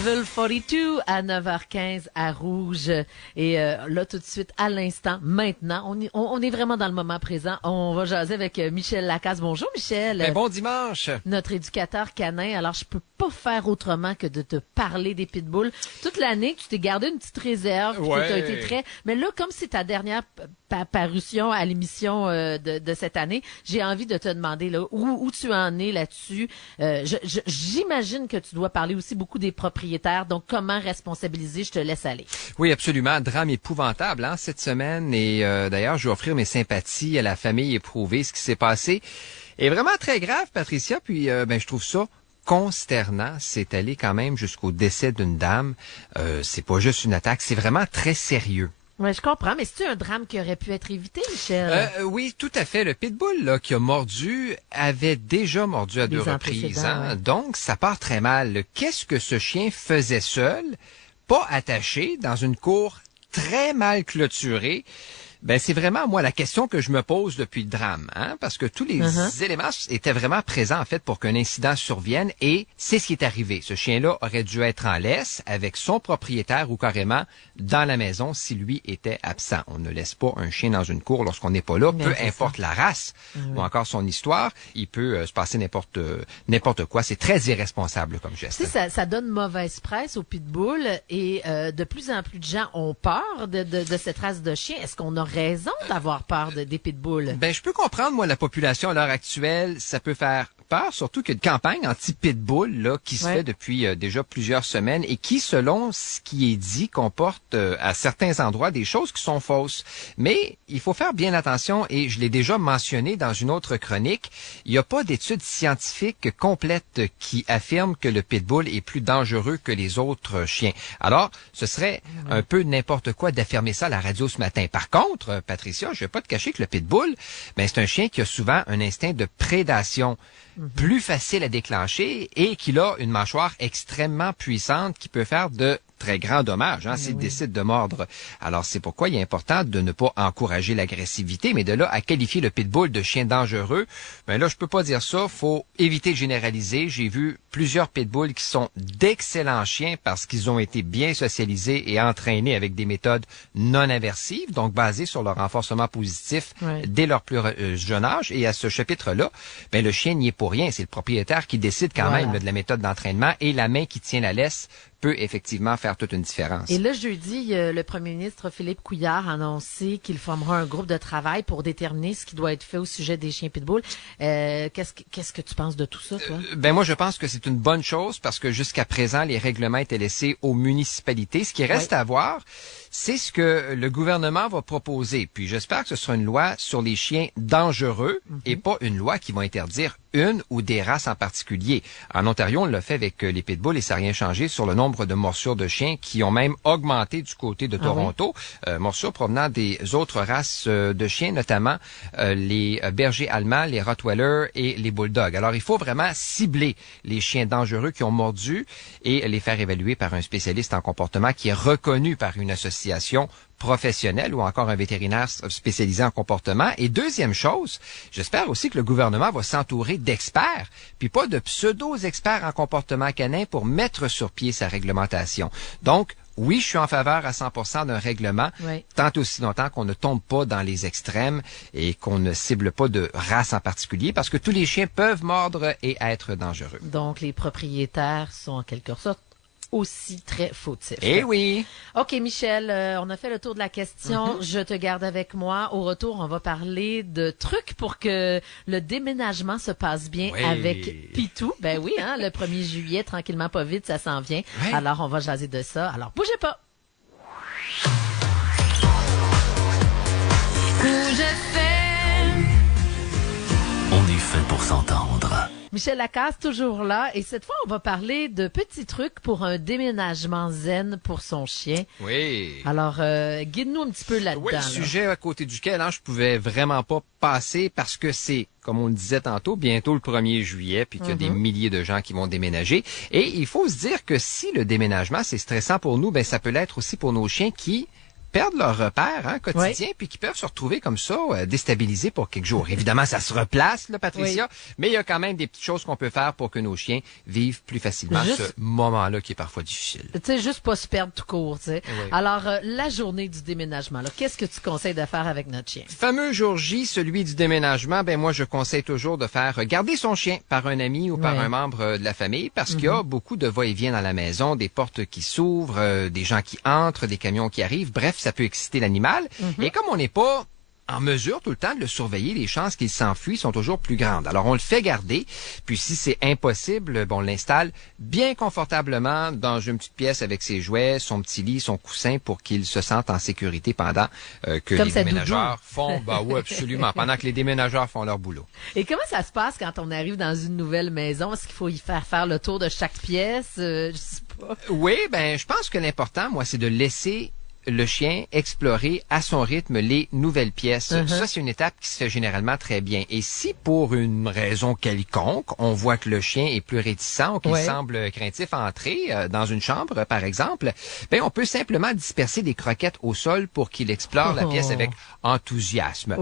Level 42 à 9h15 à Rouge. Et là, tout de suite, à l'instant, maintenant, on est vraiment dans le moment présent. On va jaser avec Michel Lacasse. Bonjour, Michel. Ben, bon dimanche. Notre éducateur canin. Alors, je peux pas faire autrement que de te parler des pitbulls. Toute l'année, tu t'es gardé une petite réserve. Puis Ouais. tu as été très... Mais là, comme c'est ta dernière parution à l'émission de cette année, j'ai envie de te demander là, où tu en es là-dessus. J'imagine que tu dois parler aussi beaucoup des propriétaires. Donc, comment responsabiliser? Je te laisse aller. Oui, absolument. Drame épouvantable cette semaine. Et d'ailleurs, je vais offrir mes sympathies à la famille éprouvée. Ce qui s'est passé est vraiment très grave, Patricia. Puis, je trouve ça consternant. C'est allé quand même jusqu'au décès d'une dame. C'est pas juste une attaque, c'est vraiment très sérieux. Oui, je comprends, mais c'est-tu un drame qui aurait pu être évité, Michel? Oui, tout à fait. Le pitbull là, qui a mordu avait déjà mordu à deux reprises. Ouais. Donc, ça part très mal. Qu'est-ce que ce chien faisait seul, pas attaché, dans une cour très mal clôturée? Ben, c'est vraiment, moi, la question que je me pose depuis le drame, parce que tous les éléments étaient vraiment présents, en fait, pour qu'un incident survienne, et c'est ce qui est arrivé. Ce chien-là aurait dû être en laisse avec son propriétaire ou carrément dans la maison si lui était absent. On ne laisse pas un chien dans une cour lorsqu'on n'est pas là, peu importe la race ou encore son histoire. Il peut se passer n'importe quoi. C'est très irresponsable comme geste. Tu sais, ça donne mauvaise presse au pitbull et de plus en plus de gens ont peur de cette race de chien. Est-ce qu'on a raison d'avoir peur des pitbulls? Ben, je peux comprendre, moi, la population à l'heure actuelle, ça peut faire peur, surtout qu'il y a une campagne anti-pitbull là, qui se fait depuis déjà plusieurs semaines et qui, selon ce qui est dit, comporte à certains endroits des choses qui sont fausses. Mais il faut faire bien attention, et je l'ai déjà mentionné dans une autre chronique, il n'y a pas d'études scientifiques complètes qui affirment que le pitbull est plus dangereux que les autres chiens. Alors, ce serait un peu n'importe quoi d'affirmer ça à la radio ce matin. Par contre, Patricia, je ne vais pas te cacher que le pitbull, ben, c'est un chien qui a souvent un instinct de prédation plus facile à déclencher et qu'il a une mâchoire extrêmement puissante qui peut faire de très grands dommages s'il décide de mordre. Alors, c'est pourquoi il est important de ne pas encourager l'agressivité, mais de là à qualifier le pitbull de chien dangereux, ben là, je peux pas dire ça. Faut éviter de généraliser. J'ai vu plusieurs pitbulls qui sont d'excellents chiens parce qu'ils ont été bien socialisés et entraînés avec des méthodes non aversives, donc basées sur leur renforcement positif dès leur plus jeune âge. Et à ce chapitre-là, ben, le chien n'y est pour rien. C'est le propriétaire qui décide quand même de la méthode d'entraînement, et la main qui tient la laisse peut effectivement faire toute une différence. Et là, jeudi, le premier ministre Philippe Couillard a annoncé qu'il formera un groupe de travail pour déterminer ce qui doit être fait au sujet des chiens pitbull. Qu'est-ce que tu penses de tout ça, toi? Ben moi, je pense que c'est une bonne chose parce que jusqu'à présent, les règlements étaient laissés aux municipalités. Ce qui reste à voir, c'est ce que le gouvernement va proposer. Puis j'espère que ce sera une loi sur les chiens dangereux et pas une loi qui va interdire une ou des races en particulier. En Ontario, on l'a fait avec les pitbulls et ça n'a rien changé sur le nombre de morsures de chiens qui ont même augmenté du côté de Toronto. Morsures provenant des autres races de chiens, notamment les bergers allemands, les rottweilers et les bulldogs. Alors, il faut vraiment cibler les chiens dangereux qui ont mordu et les faire évaluer par un spécialiste en comportement qui est reconnu par une association professionnel ou encore un vétérinaire spécialisé en comportement. Et deuxième chose, j'espère aussi que le gouvernement va s'entourer d'experts, puis pas de pseudo-experts en comportement canin pour mettre sur pied sa réglementation. Donc, oui, je suis en faveur à 100% d'un règlement, tant aussi longtemps qu'on ne tombe pas dans les extrêmes et qu'on ne cible pas de race en particulier, parce que tous les chiens peuvent mordre et être dangereux. Donc, les propriétaires sont en quelque sorte aussi très fautif. Eh oui! OK, Michel, on a fait le tour de la question. Je te garde avec moi. Au retour, on va parler de trucs pour que le déménagement se passe bien avec Pitou. Ben oui, le 1er juillet, tranquillement, pas vite, ça s'en vient. Alors, on va jaser de ça. Alors, bougez pas! Bouge FM. On est fait pour s'entendre. Michel Lacasse, toujours là. Et cette fois, on va parler de petits trucs pour un déménagement zen pour son chien. Oui. Alors, guide-nous un petit peu là-dedans. Oui, sujet à côté duquel je pouvais vraiment pas passer parce que c'est, comme on le disait tantôt, bientôt le 1er juillet, puis qu'il y a des milliers de gens qui vont déménager. Et il faut se dire que si le déménagement, c'est stressant pour nous, ben ça peut l'être aussi pour nos chiens qui perdent leur repère quotidien, puis qui peuvent se retrouver comme ça, déstabilisés pour quelques jours. Évidemment, ça se replace, là, Patricia, mais il y a quand même des petites choses qu'on peut faire pour que nos chiens vivent plus facilement ce moment-là qui est parfois difficile. Tu sais, juste pas se perdre tout court, tu sais. Oui. Alors, la journée du déménagement, là, qu'est-ce que tu conseilles de faire avec notre chien? Fameux jour J, celui du déménagement, ben moi, je conseille toujours de faire garder son chien par un ami ou par un membre de la famille parce qu'il y a beaucoup de va-et-vient dans la maison, des portes qui s'ouvrent, des gens qui entrent, des camions qui arrivent. Bref, ça peut exciter l'animal. Et comme on n'est pas en mesure tout le temps de le surveiller, les chances qu'il s'enfuit sont toujours plus grandes. Alors, on le fait garder, puis si c'est impossible, on l'installe bien confortablement dans une petite pièce avec ses jouets, son petit lit, son coussin, pour qu'il se sente en sécurité pendant que les déménageurs font... Ben oui, absolument, pendant que les déménageurs font leur boulot. Et comment ça se passe quand on arrive dans une nouvelle maison? Est-ce qu'il faut y faire le tour de chaque pièce? Je sais pas. Oui, ben je pense que l'important, moi, c'est de laisser le chien explorer à son rythme les nouvelles pièces. Ça, c'est une étape qui se fait généralement très bien. Et si pour une raison quelconque, on voit que le chien est plus réticent ou qu'il semble craintif à entrer dans une chambre, par exemple, ben on peut simplement disperser des croquettes au sol pour qu'il explore la pièce avec enthousiasme.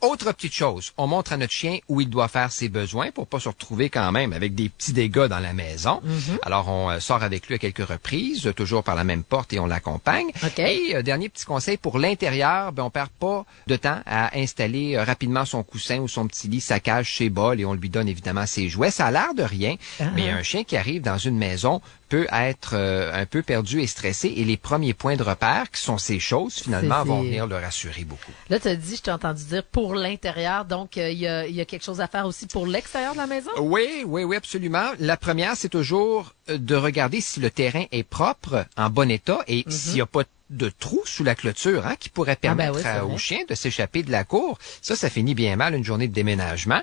Autre petite chose, on montre à notre chien où il doit faire ses besoins pour pas se retrouver quand même avec des petits dégâts dans la maison. Alors, on sort avec lui à quelques reprises, toujours par la même porte et on l'accompagne. Et dernier petit conseil pour l'intérieur, ben on perd pas de temps à installer rapidement son coussin ou son petit lit, sa cage chez Bol et on lui donne évidemment ses jouets. Ça a l'air de rien, mais un chien qui arrive dans une maison peut être un peu perdu et stressé et les premiers points de repère, qui sont ces choses, finalement, vont venir le rassurer beaucoup. Là, tu as dit, je t'ai entendu dire pour l'intérieur, donc il y a quelque chose à faire aussi pour l'extérieur de la maison? Oui, absolument. La première, c'est toujours de regarder si le terrain est propre, en bon état et s'il n'y a pas de trous sous la clôture qui pourrait permettre au chien de s'échapper de la cour. Ça finit bien mal une journée de déménagement.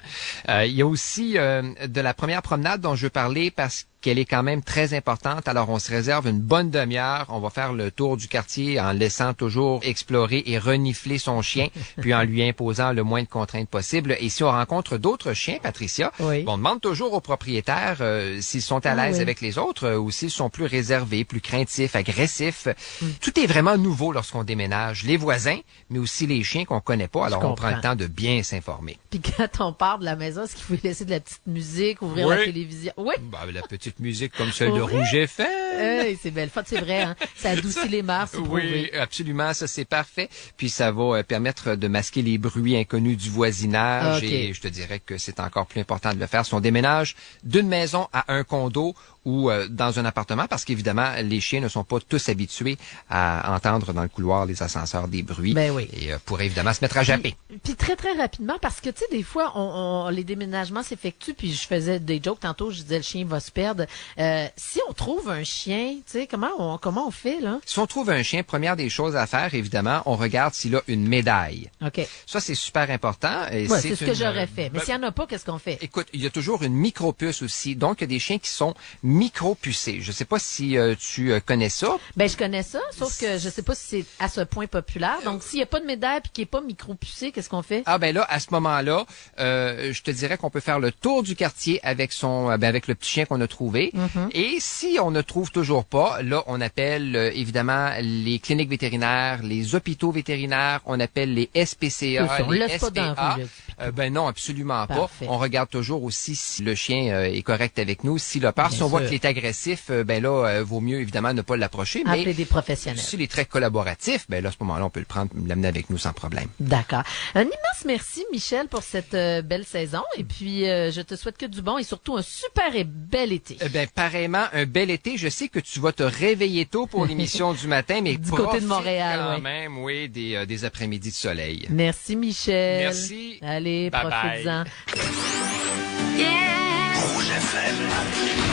Il y a aussi de la première promenade dont je veux parler parce qu'elle est quand même très importante. Alors, on se réserve une bonne demi-heure. On va faire le tour du quartier en laissant toujours explorer et renifler son chien, puis en lui imposant le moins de contraintes possible. Et si on rencontre d'autres chiens, Patricia, on demande toujours aux propriétaires s'ils sont à l'aise avec les autres ou s'ils sont plus réservés, plus craintifs, agressifs. Tout est vraiment nouveau lorsqu'on déménage. Les voisins, mais aussi les chiens qu'on connaît pas. Alors, on prend le temps de bien s'informer. Puis quand on part de la maison, est-ce qu'il faut laisser de la petite musique, ouvrir la télévision? Oui. La petite musique comme celle de Rouge FM. C'est belle faute, c'est vrai. Ça adoucit les mœurs. Oui, absolument. Ça, c'est parfait. Puis ça va permettre de masquer les bruits inconnus du voisinage. Et je te dirais que c'est encore plus important de le faire si on déménage d'une maison à un condo ou dans un appartement, parce qu'évidemment, les chiens ne sont pas tous habitués à entendre dans le couloir les ascenseurs des bruits et pourraient évidemment se mettre à japper. Puis très, très rapidement, parce que, tu sais, des fois, les déménagements s'effectuent, puis je faisais des jokes tantôt, je disais le chien va se perdre. Si on trouve un chien, tu sais, comment on fait, là? Si on trouve un chien, première des choses à faire, évidemment, on regarde s'il a une médaille. Ça, c'est super important. C'est ce que j'aurais fait. Mais s'il n'y en a pas, qu'est-ce qu'on fait? Écoute, il y a toujours une micropuce aussi. Donc, il y a des chiens qui sont micro-pucés. Je sais pas si tu connais ça. Ben, je connais ça, sauf que je sais pas si c'est à ce point populaire. Donc, s'il n'y a pas de médaille puis qu'il n'est pas micro-pucé, qu'est-ce qu'on fait? Ah, ben là, à ce moment-là, je te dirais qu'on peut faire le tour du quartier avec avec le petit chien qu'on a trouvé. Et si on ne trouve toujours pas, là, on appelle évidemment les cliniques vétérinaires, les hôpitaux vétérinaires, on appelle les SPCA, les SPA. Ben non, absolument pas. On regarde toujours aussi si le chien est correct avec nous, s'il a peur. Si on voit qu'il est agressif, ben là, vaut mieux évidemment ne pas l'approcher. Mais appeler des professionnels. S'il est très collaboratif, ben là, à ce moment-là, on peut le prendre, l'amener avec nous sans problème. D'accord. Un immense merci, Michel, pour cette belle saison. Et puis, je te souhaite que du bon et surtout un super et bel été. Ben, pareillement, un bel été. Je sais que tu vas te réveiller tôt pour l'émission du matin, mais du côté de Montréal, quand même, des après-midi de soleil. Merci, Michel. Merci. Allez, profites-en. Rouge FM.